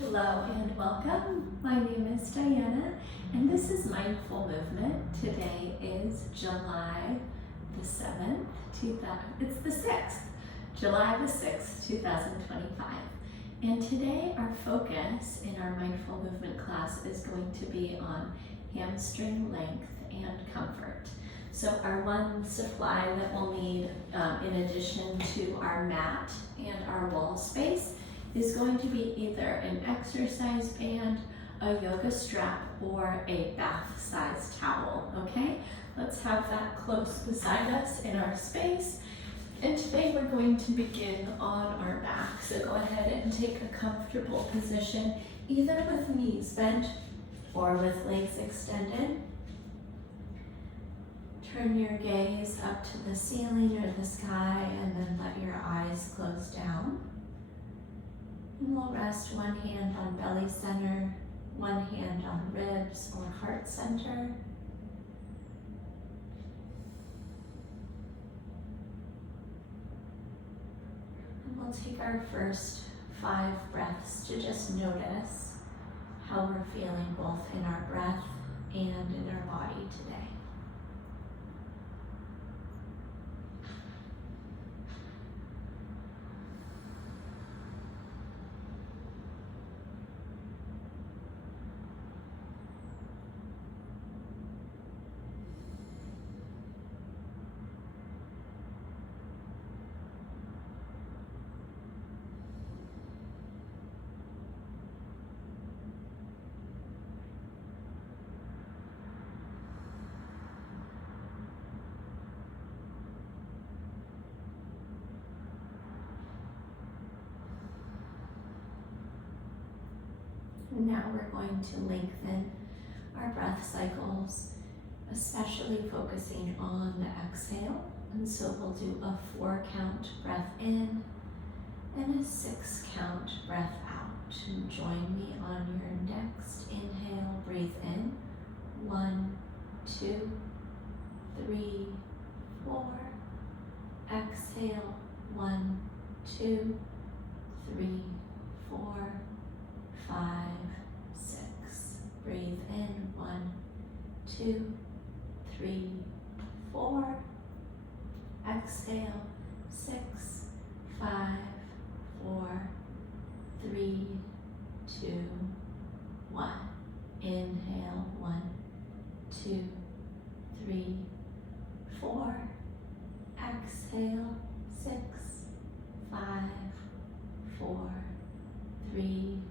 Hello and welcome. My name is Diana and this is Mindful Movement. Today is July the 7th, it's the 6th, July the 6th, 2025. And today our focus in our Mindful Movement class is going to be on hamstring length and comfort. So our one supply that we'll need in addition to our mat and our wall space is going to be either an exercise band, a yoga strap, or a bath-sized towel, okay? Let's have that close beside us in our space. And today we're going to begin on our back. So go ahead and take a comfortable position, either with knees bent or with legs extended. Turn your gaze up to the ceiling or the sky and then let your eyes close down. And we'll rest one hand on belly center, one hand on ribs or heart center. And we'll take our first 5 breaths to just notice how we're feeling both in our breath and in our body today. Now we're going to lengthen our breath cycles, especially focusing on the exhale. And so we'll do a 4 count breath in and a 6 count breath out. And join me on your next inhale. Breathe in. 1, 2, 3, 4. Exhale. 1, 2, 3, 4, 5, 6. Breathe in. 1, 2, 3, 4. Exhale. 6, 5, 4, 3, 2, 1. Inhale. 1, 2, 3, 4. Exhale. 6, 5, 4, 3,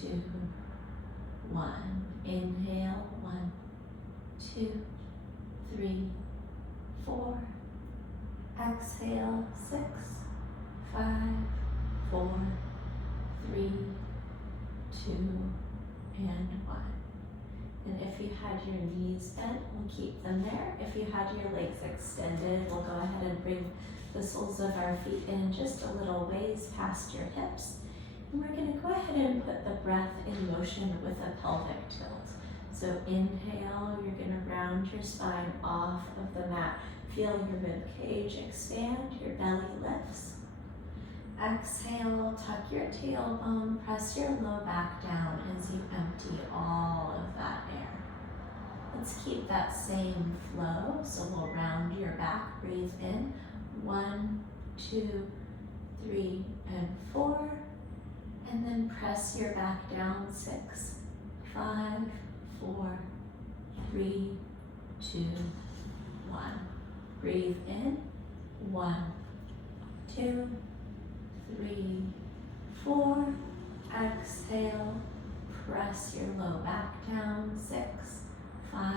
2, 1. Inhale. 1, 2, 3, 4. Exhale. 6, 5, 4, 3, 2, and 1. And if you had your knees bent, we'll keep them there. If you had your legs extended, we'll go ahead and bring the soles of our feet in just a little ways past your hips. And we're going to go ahead and put the breath in motion with a pelvic tilt. So inhale, you're going to round your spine off of the mat. Feel your rib cage expand, your belly lifts. Exhale, tuck your tailbone, press your low back down as you empty all of that air. Let's keep that same flow. So we'll round your back, breathe in. 1, 2, 3, and 4. And then press your back down. 6, 5, 4, 3, 2, 1. Breathe in. 1, 2, 3, 4. Exhale. Press your low back down. 6, 5,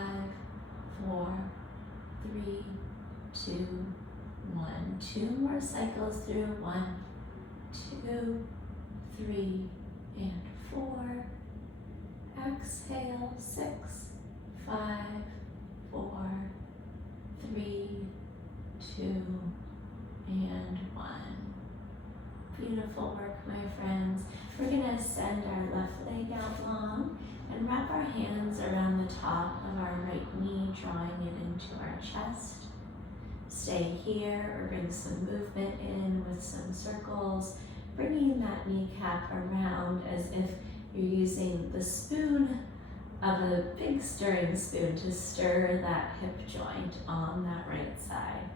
4, 3, 2, 1. 2 more cycles through. 1, 2, 3, and 4. Exhale. 6, 5, 4, 3, 2, and 1. Beautiful work, my friends. We're going to send our left leg out long and wrap our hands around the top of our right knee, drawing it into our chest. Stay here or bring some movement in with some circles. bringing that kneecap around as if you're using the spoon of a big stirring spoon to stir that hip joint on that right side.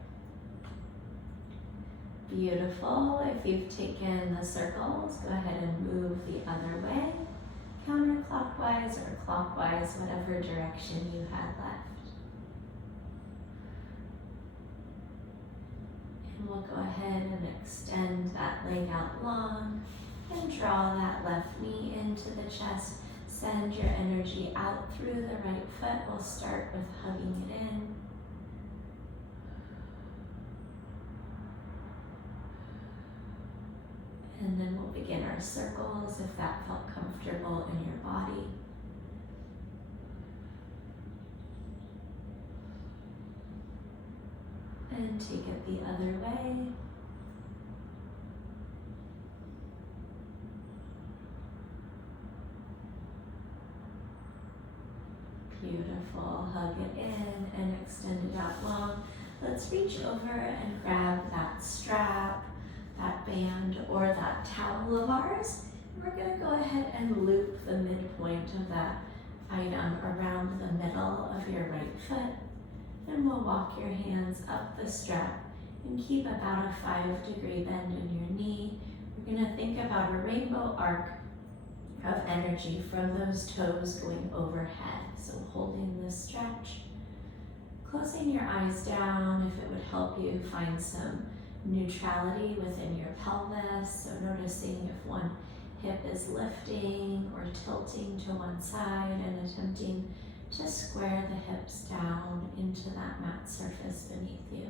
Beautiful. If you've taken the circles, go ahead and move the other way, counterclockwise or clockwise, whatever direction you had left. And we'll go ahead and extend that leg out long and draw that left knee into the chest. Send your energy out through the right foot. We'll start with hugging it in. And then we'll begin our circles if that felt comfortable in your body. And take it the other way. Beautiful. Hug it in and extend it out long. Let's reach over and grab that strap, that band, or that towel of ours. We're going to go ahead and loop the midpoint of that item around the middle of your right foot. And we'll walk your hands up the strap and keep about a 5-degree bend in your knee. We're going to think about a rainbow arc of energy from those toes going overhead. So holding this stretch, closing your eyes down if it would help you find some neutrality within your pelvis. So noticing if one hip is lifting or tilting to one side and attempting to square the hips down into that mat surface beneath you.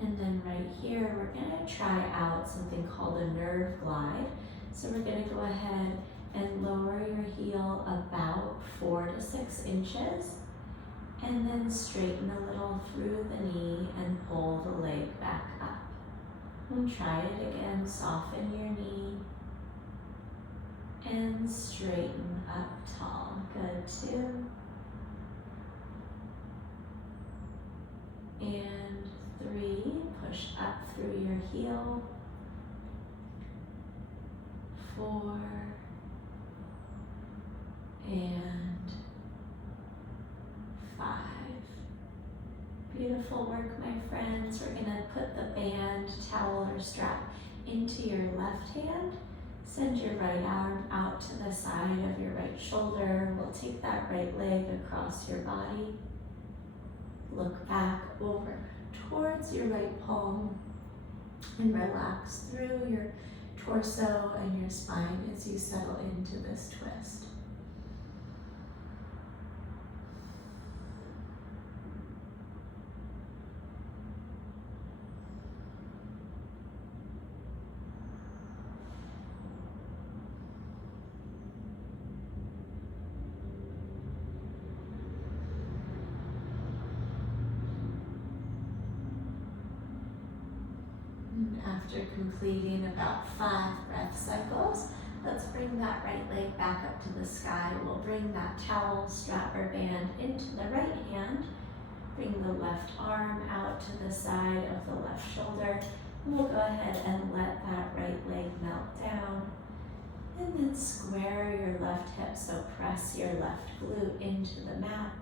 And then right here, we're going to try out something called a nerve glide. So we're going to go ahead and lower your heel about 4 to 6 inches, and then straighten a little through the knee and pull the leg back up. And try it again, soften your knee and straighten up tall. Good, 2. And 3, push up through your heel. 4, and 5. Beautiful work, my friends. We're going to put the band, towel, or strap into your left hand. Send your right arm out to the side of your right shoulder. We'll take that right leg across your body. Look back over towards your right palm and relax through your torso and your spine as you settle into this twist. After completing about 5 breath cycles, let's bring that right leg back up to the sky. We'll bring that towel, strap, or band into the right hand. Bring the left arm out to the side of the left shoulder. And we'll go ahead and let that right leg melt down. And then square your left hip, so press your left glute into the mat.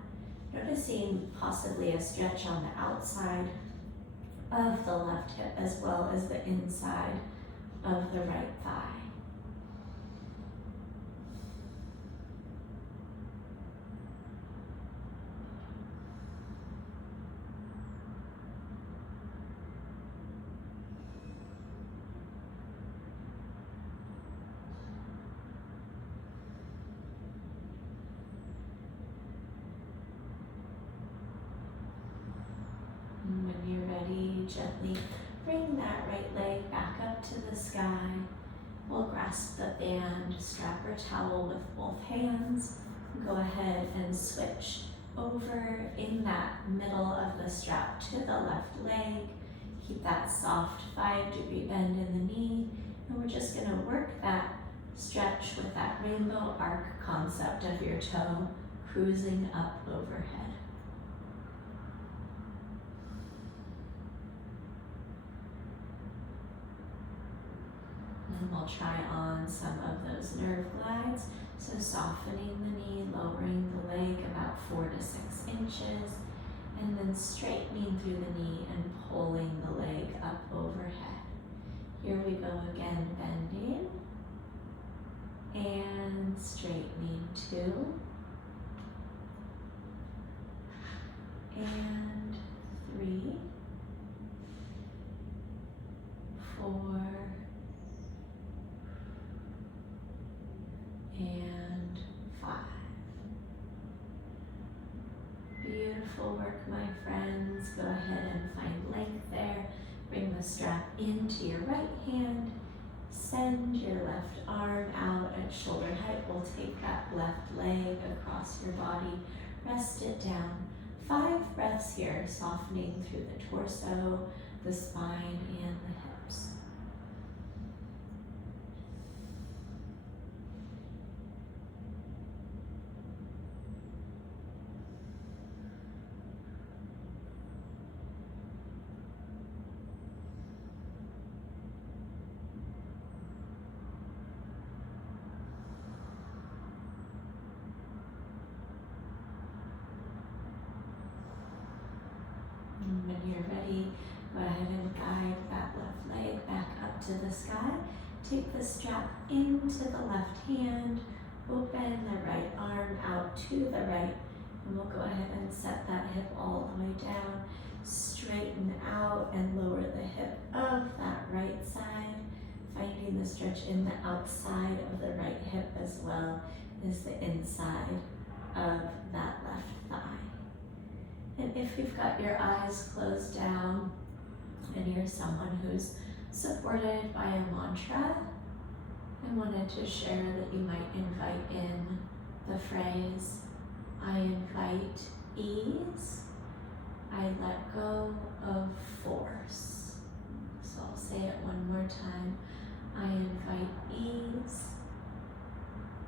Noticing possibly a stretch on the outside of the left hip as well as the inside of the right thigh. When you're ready, gently bring that right leg back up to the sky. We'll grasp the band, strap, or towel with both hands. Go ahead and switch over in that middle of the strap to the left leg. Keep that soft 5-degree bend in the knee. And we're just going to work that stretch with that rainbow arc concept of your toe cruising up overhead. And we'll try on some of those nerve glides. So softening the knee, lowering the leg about 4 to 6 inches, and then straightening through the knee and pulling the leg up overhead. Here we go again, bending and straightening 2 and 3, 4 and 5. Beautiful work, my friends. Go ahead and find length there. Bring the strap into your right hand. Send your left arm out at shoulder height. We'll take that left leg across your body. Rest it down. 5 breaths here, softening through the torso, the spine, and the hips. And when you're ready, go ahead and guide that left leg back up to the sky. Take the strap into the left hand, open the right arm out to the right, and we'll go ahead and set that hip all the way down. Straighten out and lower the hip of that right side, finding the stretch in the outside of the right hip as well as the inside of that left thigh. And if you've got your eyes closed down and you're someone who's supported by a mantra, I wanted to share that you might invite in the phrase, I invite ease, I let go of force. So I'll say it one more time. I invite ease,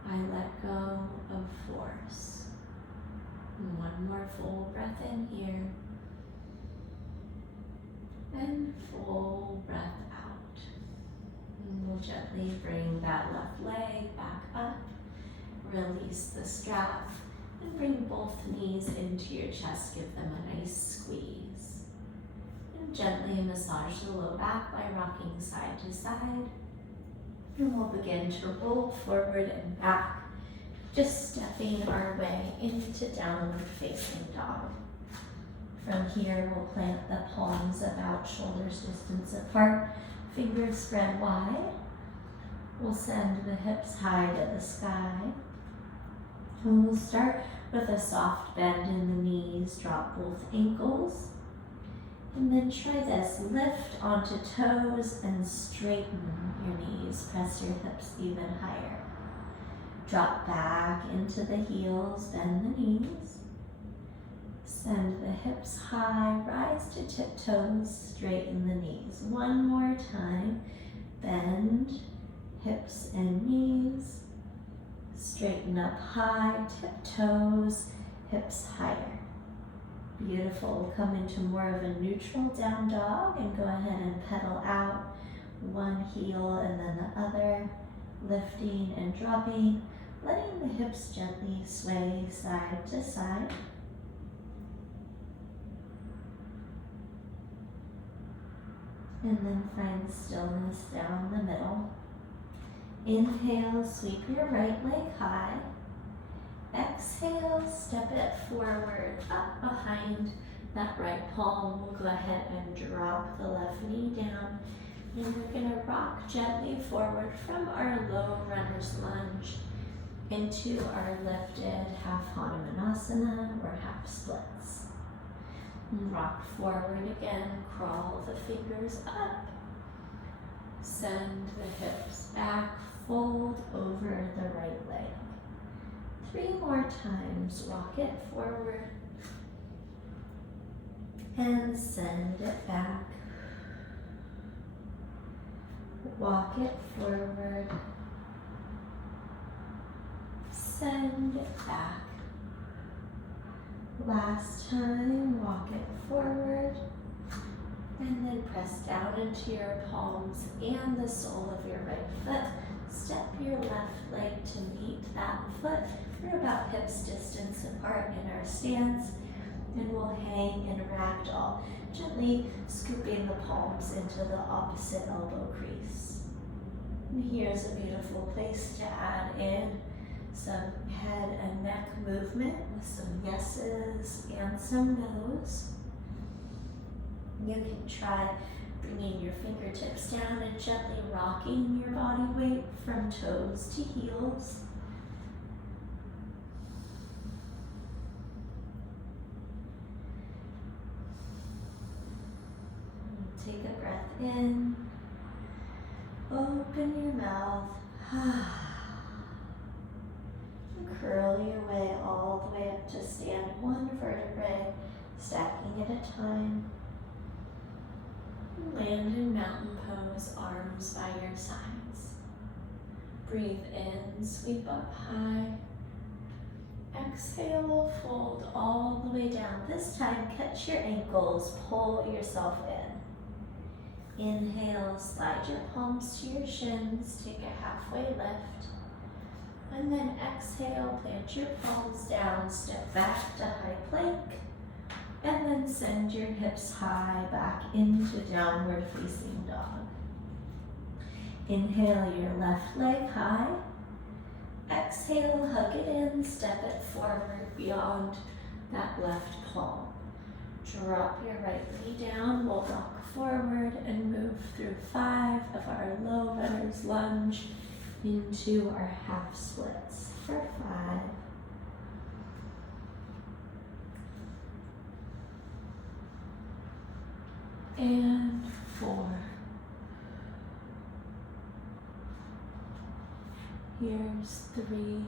I let go of force. And one more full breath in here, and full breath out. And we'll gently bring that left leg back up, release the strap, and bring both knees into your chest. Give them a nice squeeze. And gently massage the low back by rocking side to side. And we'll begin to roll forward and back, just stepping our way into downward facing dog. From here, we'll plant the palms about shoulders distance apart, fingers spread wide. We'll send the hips high to the sky. And we'll start with a soft bend in the knees, drop both ankles. And then try this, lift onto toes and straighten your knees, press your hips even higher. Drop back into the heels, bend the knees. Send the hips high, rise to tiptoes, straighten the knees. One more time, bend, hips and knees. Straighten up high, tiptoes, hips higher. Beautiful. We'll come into more of a neutral down dog and go ahead and pedal out. One heel and then the other, lifting and dropping. Letting the hips gently sway side to side. And then find stillness down the middle. Inhale, sweep your right leg high. Exhale, step it forward, up behind that right palm. We'll go ahead and drop the left knee down. And we're gonna rock gently forward from our low runner's lunge into our lifted half Hanumanasana or half splits. And rock forward again, crawl the fingers up. Send the hips back, fold over the right leg. 3 more times, rock it forward. And send it back. Walk it forward. Send it back. Last time, walk it forward. And then press down into your palms and the sole of your right foot. your left leg to meet that foot. We're about hips distance apart in our stance, and we'll hang in ragdoll, gently scooping the palms into the opposite elbow crease. And here's a beautiful place to add in some head and neck movement with some yeses and some nos. You can try bringing your fingertips down and gently rocking your body weight from toes to heels. Take a breath in, open your mouth, and curl your way all the way up to stand, one vertebrae, stacking at a time. Land in mountain pose, arms by your sides. Breathe in, sweep up high. Exhale, fold all the way down. This time, catch your ankles, pull yourself in. Inhale, slide your palms to your shins, take a halfway lift. And then exhale, plant your palms down, step back to high plank. And then send your hips high back into downward facing dog. Inhale your left leg high. Exhale, hug it in, step it forward beyond that left palm. Drop your right knee down, we'll rock forward and move through 5 of our low runner's lunge into our half splits for 5. And 4. Here's 3.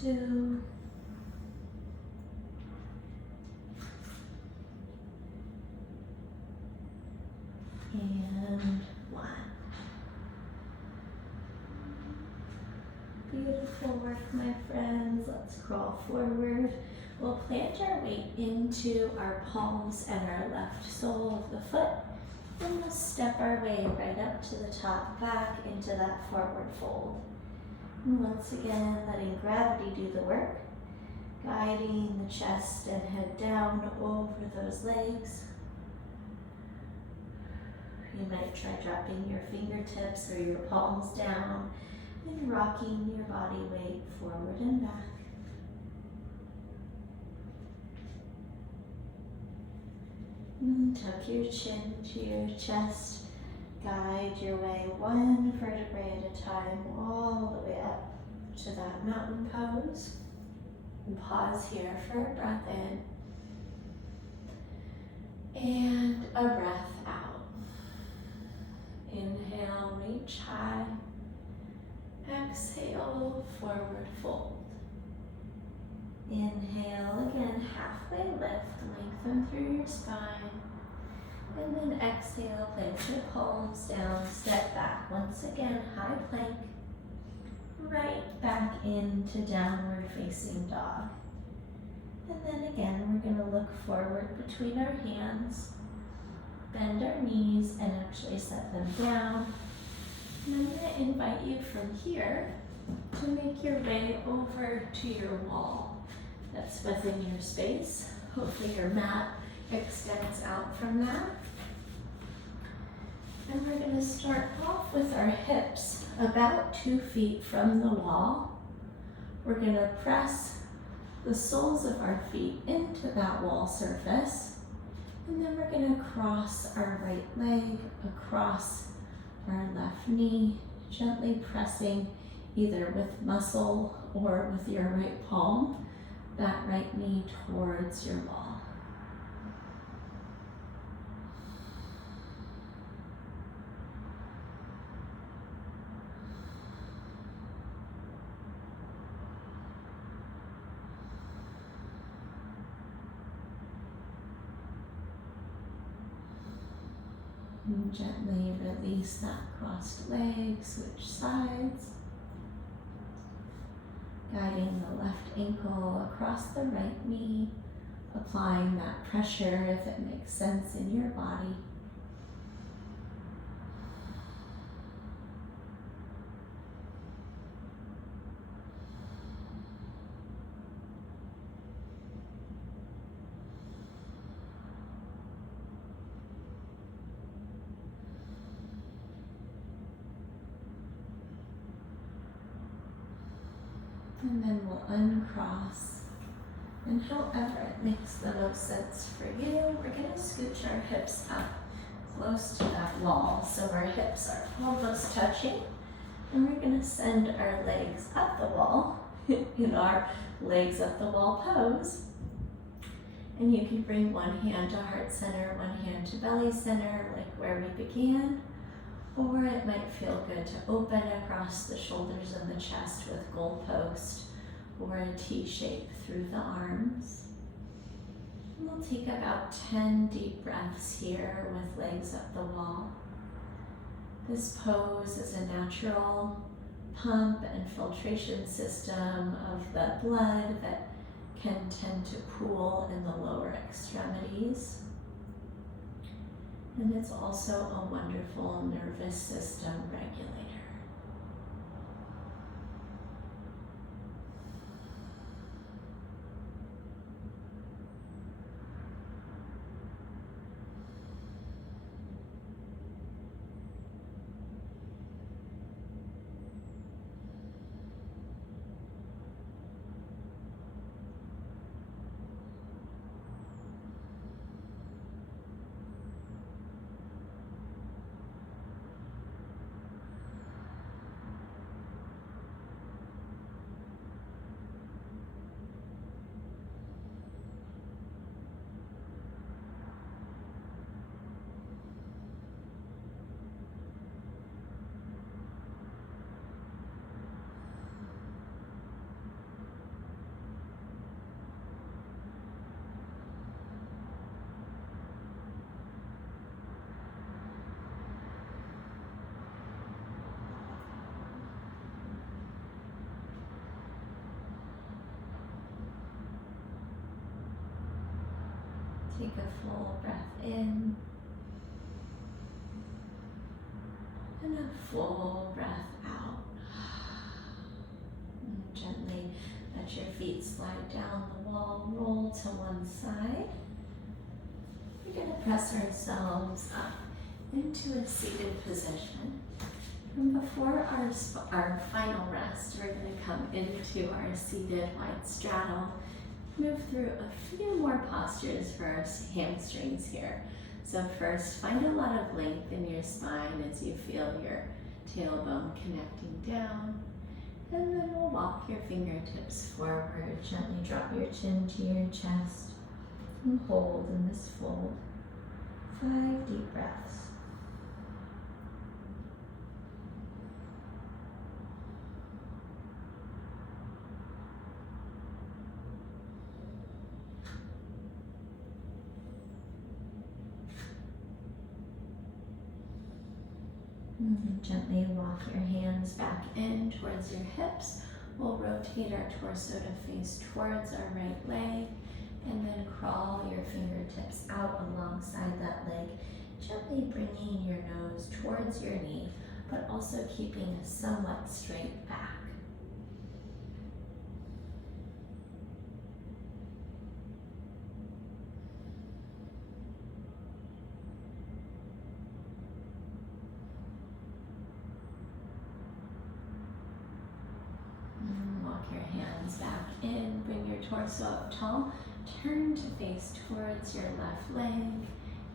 2. And 1. Beautiful work, my friends. Let's crawl forward. We'll plant our weight into our palms and our left sole of the foot. And we'll step our way right up to the top, back into that forward fold. And once again, letting gravity do the work, guiding the chest and head down over those legs. You might try dropping your fingertips or your palms down and rocking your body weight forward and back. And tuck your chin to your chest. Guide your way 1 vertebrae at a time all the way up to that mountain pose. And pause here for a breath in and a breath out. Inhale, reach high. Exhale, forward fold. Inhale again, halfway lift, lengthen through your spine. And then exhale, plant your palms down, step back. Once again, high plank. Right back into downward facing dog. And then again, we're going to look forward between our hands. Bend our knees and actually set them down. And I'm going to invite you from here to make your way over to your wall that's within your space. Hopefully your mat extends out from that. And we're going to start off with our hips about 2 feet from the wall. We're going to press the soles of our feet into that wall surface. And then we're going to cross our right leg across our left knee, gently pressing either with muscle or with your right palm, that right knee towards your wall. And gently release that crossed leg, switch sides. Guiding the left ankle across the right knee, applying that pressure if it makes sense in your body. And then we'll uncross. And however it makes the most sense for you, we're going to scooch our hips up close to that wall so our hips are almost touching. And we're going to send our legs up the wall in our legs up the wall pose. And you can bring one hand to heart center, one hand to belly center, like where we began. Or it might feel good to open across the shoulders and the chest with goalpost or a T shape through the arms. And we'll take about 10 deep breaths here with legs up the wall. This pose is a natural pump and filtration system of the blood that can tend to pool in the lower extremities. And it's also a wonderful nervous system regulator. Take a full breath in and a full breath out. And gently let your feet slide down the wall, roll to one side. We're going to press ourselves up into a seated position. And before our final rest, we're going to come into our seated wide straddle. Move through a few more postures for our hamstrings here. So first, find a lot of length in your spine as you feel your tailbone connecting down. And then we'll walk your fingertips forward. Gently drop your chin to your chest and hold in this fold. 5 deep breaths. And gently walk your hands back in towards your hips. We'll rotate our torso to face towards our right leg and then crawl your fingertips out alongside that leg, gently bringing your nose towards your knee, but also keeping a somewhat straight back. Your hands back in, bring your torso up tall, turn to face towards your left leg,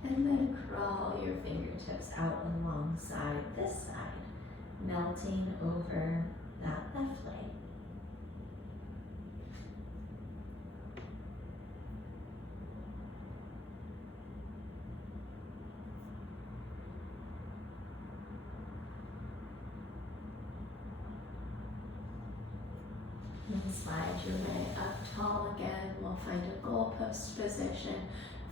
and then crawl your fingertips out alongside this side, melting over that left leg. And slide your way up tall again. We'll find a goalpost position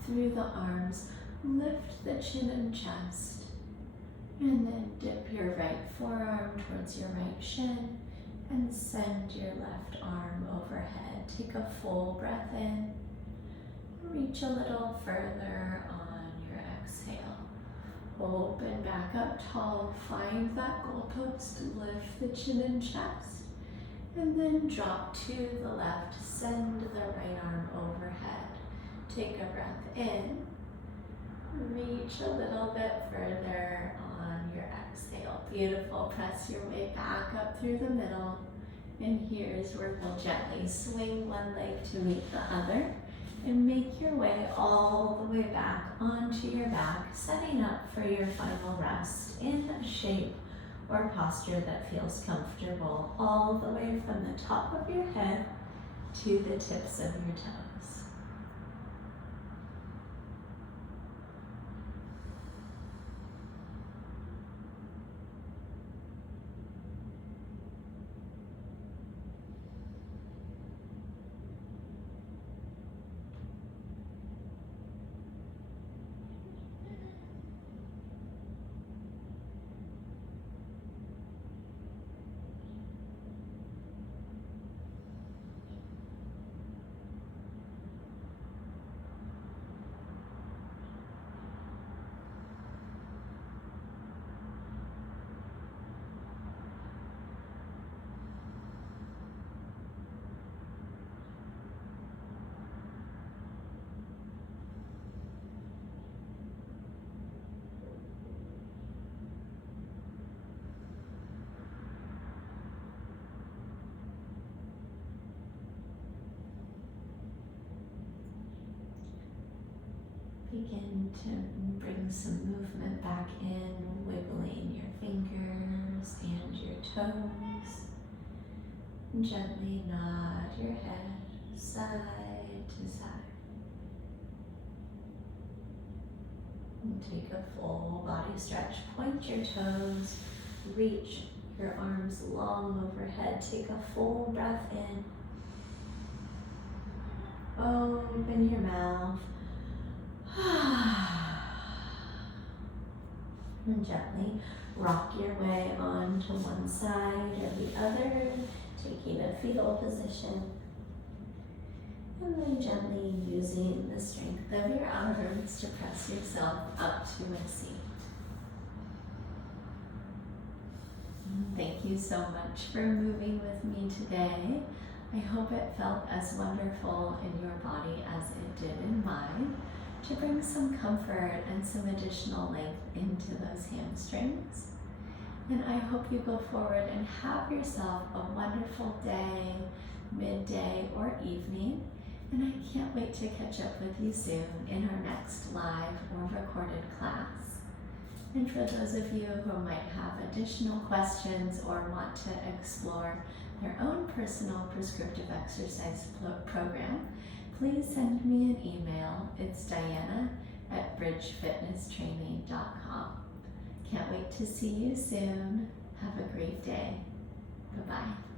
through the arms. Lift the chin and chest. And then dip your right forearm towards your right shin and send your left arm overhead. Take a full breath in. Reach a little further on your exhale. Open back up tall, find that goalpost, lift the chin and chest, and then drop to the left, send the right arm overhead. Take a breath in, reach a little bit further on your exhale. Beautiful, press your way back up through the middle, and here's where we'll gently swing one leg to meet the other, and make your way all the way back onto your back, setting up for your final rest in a shape or posture that feels comfortable, all the way from the top of your head to the tips of your toes. Begin to bring some movement back in, wiggling your fingers and your toes. Gently nod your head side to side. And take a full body stretch. Point your toes, reach your arms long overhead. Take a full breath in. Open your mouth. And gently rock your way onto one side or the other, taking a fetal position. And then gently using the strength of your arms to press yourself up to a seat. Thank you so much for moving with me today. I hope it felt as wonderful in your body as it did in mine, to bring some comfort and some additional length into those hamstrings. And I hope you go forward and have yourself a wonderful day, midday, or evening. And I can't wait to catch up with you soon in our next live or recorded class. And for those of you who might have additional questions or want to explore their own personal prescriptive exercise program, please send me an email. It's diana@bridgefitnesstraining.com. Can't wait to see you soon. Have a great day. Bye-bye.